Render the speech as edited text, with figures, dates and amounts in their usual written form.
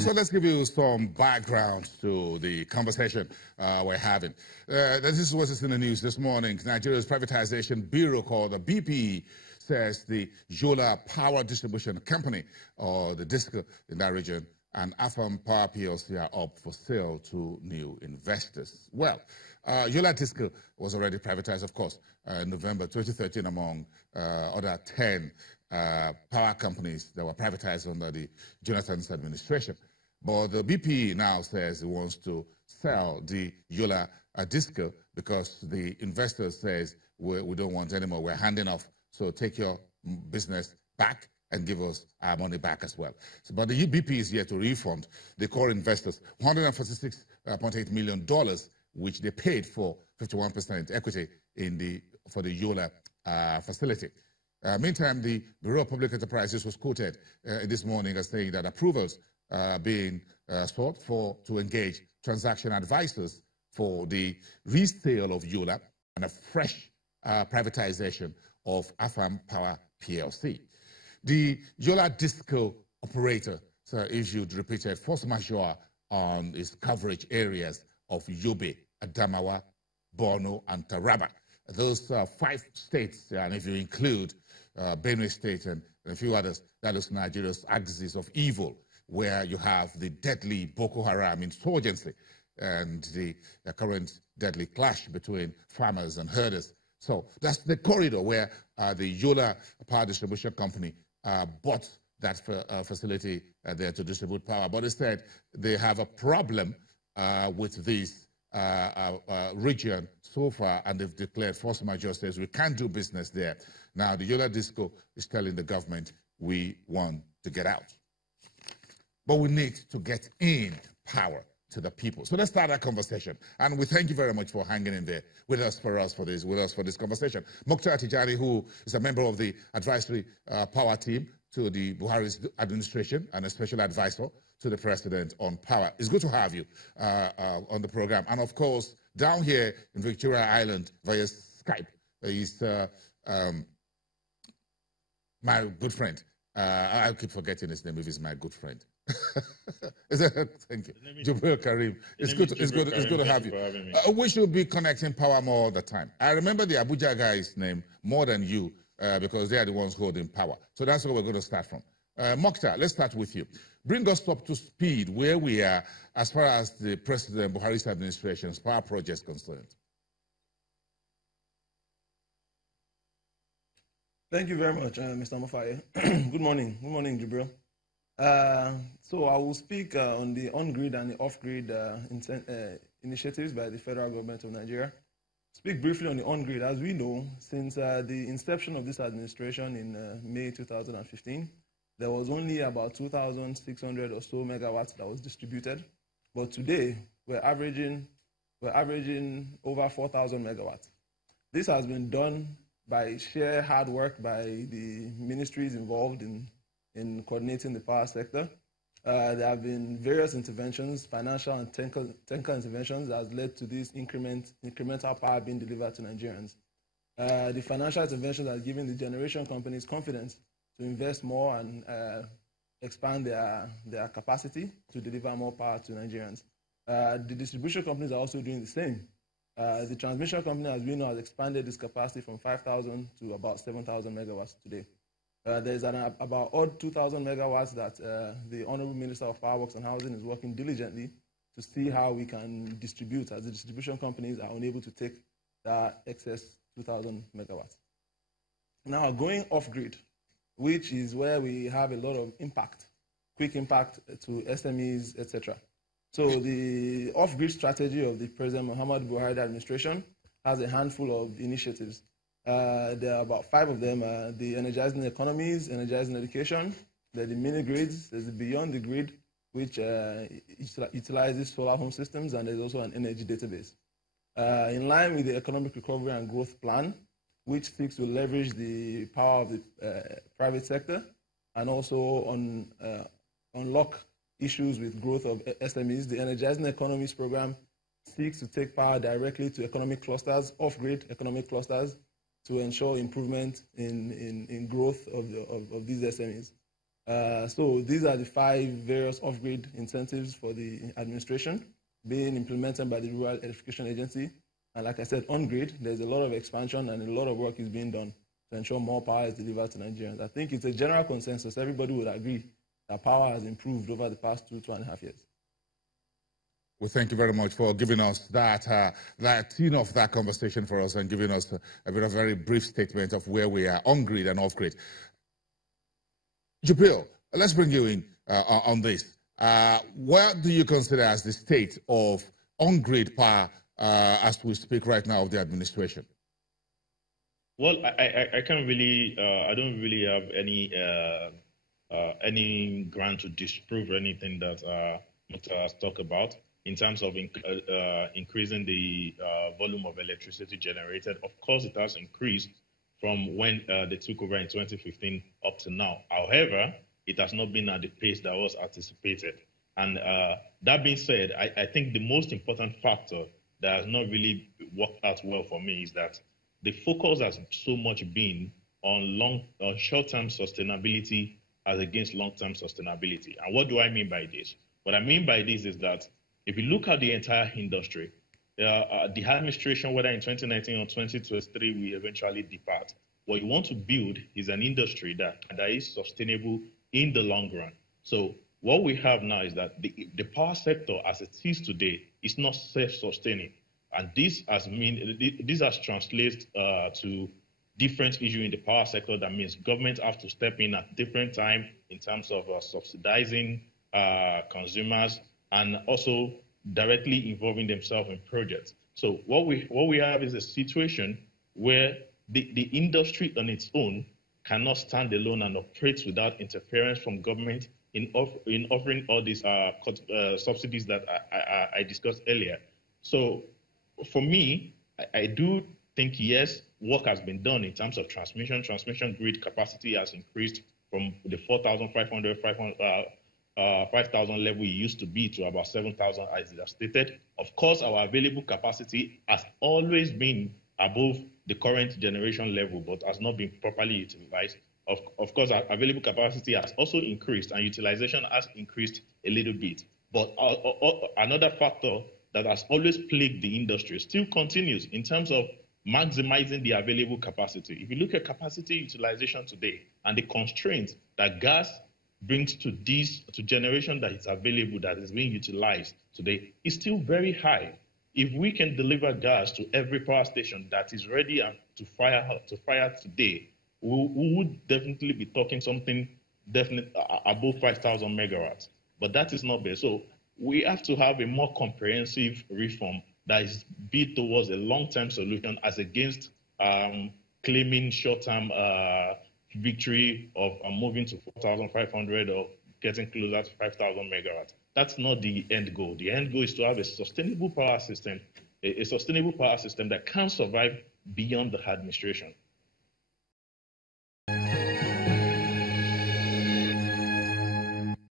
So let's give you some background to the conversation we're having. This is what is in the news this morning. Nigeria's privatization bureau, called the BPE, says the Yola Power Distribution Company, or the DISCO in that region, and Afam Power PLC are up for sale to new investors. Well, Yola DISCO was already privatized, of course, in November 2013 among other 10 power companies that were privatized under the Jonathan's administration. But the BP now says it wants to sell the Yola DISCO because the investor says we don't want anymore, we're handing off, so take your business back and give us our money back as well. So, but the BP is here to refund the core investors $146.8 million, which they paid for 51% equity for the Yola facility. Meantime, the Bureau of Public Enterprises was quoted this morning as saying that approvals are being sought to engage transaction advisors for the resale of Yola and a fresh privatization of Afam Power PLC. The Yola DISCO operator issued repeated force majeure on its coverage areas of Yobe, Adamawa, Borno, and Taraba. Those 5 states, and if you include Benue State and a few others, that is Nigeria's axis of evil, where you have the deadly Boko Haram insurgency and the current deadly clash between farmers and herders. So that's the corridor where the Yola Power Distribution Company bought that facility there to distribute power. But instead, they have a problem with this region so far, and they've declared force majeure, says we can't do business there. Now, the Yola DISCO is telling the government we want to get out. But we need to get in power to the people. So let's start that conversation. And we thank you very much for hanging in there with us for this conversation. Mokhtar Tijani, who is a member of the advisory power team to the Buhari's administration and a special advisor to the president on power. It's good to have you on the program. And of course, down here in Victoria Island via Skype is my good friend. I keep forgetting his name if he's my good friend. Thank you. Jubril Karim. It's good to have you. We should be connecting power more all the time. I remember the Abuja guy's name more than you because they are the ones holding power. So that's where we're going to start from. Mokhtar, let's start with you. Bring us up to speed where we are as far as the President Buhari's administration's power project is concerned. Thank you very much, Mr. Mafaye. Good morning. Good morning, Jubril. So I will speak on the on-grid and the off-grid initiatives by the federal government of Nigeria. Speak briefly on the on-grid. As we know, since the inception of this administration in May 2015, there was only about 2,600 or so megawatts that was distributed. But today, we're averaging over 4,000 megawatts. This has been done by sheer hard work by the ministries involved in coordinating the power sector. There have been various interventions, financial and technical interventions that has led to this incremental power being delivered to Nigerians. The financial interventions are giving the generation companies confidence to invest more and expand their capacity to deliver more power to Nigerians. The distribution companies are also doing the same. The transmission company, as we know, has expanded its capacity from 5,000 to about 7,000 megawatts today. There's about odd 2,000 megawatts that the Honorable Minister of Power Works and Housing is working diligently to see how we can distribute, as the distribution companies are unable to take that excess 2,000 megawatts. Now, going off-grid, which is where we have a lot of impact, quick impact to SMEs, etc. So the off-grid strategy of the President Muhammad Buhari administration has a handful of initiatives. There are about 5 of them. The energizing economies, energizing education, there are the mini grids, there's the beyond the grid, which utilizes solar home systems, and there's also an energy database. In line with the economic recovery and growth plan, which seeks to leverage the power of the private sector and also unlock issues with growth of SMEs, the Energizing Economies program seeks to take power directly to economic clusters, off-grid economic clusters, to ensure improvement in growth of these SMEs. So these are the 5 various off-grid incentives for the administration being implemented by the Rural Electrification Agency. And like I said, on-grid, there's a lot of expansion and a lot of work is being done to ensure more power is delivered to Nigerians. I think it's a general consensus. Everybody would agree that power has improved over the past 2.5 years. Well, thank you very much for giving us that tune off that conversation for us and giving us a bit of a very brief statement of where we are on grid and off grid. Jibril, let's bring you in on this. What do you consider as the state of on grid power as we speak right now of the administration? Well, I can't really, I don't really have any ground to disprove anything that Mukhtar talked about in terms of increasing the volume of electricity generated. Of course, it has increased from when they took over in 2015 up to now. However, it has not been at the pace that was anticipated. And that being said, I think the most important factor that has not really worked out well for me is that the focus has so much been on short-term sustainability as against long-term sustainability. And what do I mean by this? What I mean by this is that if you look at the entire industry, the administration, whether in 2019 or 2023, we eventually depart. What you want to build is an industry that is sustainable in the long run. So what we have now is that the power sector as it is today is not self-sustaining. And this has translated to different issues in the power sector. That means government have to step in at different time in terms of subsidizing consumers and also directly involving themselves in projects. So what we have is a situation where the industry on its own cannot stand alone and operate without interference from government in offering all these subsidies that I discussed earlier. So for me, I do think, yes, work has been done in terms of transmission. Transmission grid capacity has increased from the 4,500, 5,000 level it used to be to about 7,000 as it has stated. Of course, our available capacity has always been above the current generation level, but has not been properly utilized. Of course, our available capacity has also increased and utilization has increased a little bit. But another factor that has always plagued the industry still continues in terms of maximizing the available capacity. If you look at capacity utilization today and the constraints that gas brings to generation that is available, that is being utilized today, is still very high. If we can deliver gas to every power station that is ready to fire today, we would definitely be talking something definitely above 5,000 megawatts. But that is not there. So we have to have a more comprehensive reform that is built towards a long-term solution as against claiming short-term victory of moving to 4,500 or getting closer to 5,000 megawatts. That's not the end goal. The end goal is to have a sustainable power system, a sustainable power system that can survive beyond the administration.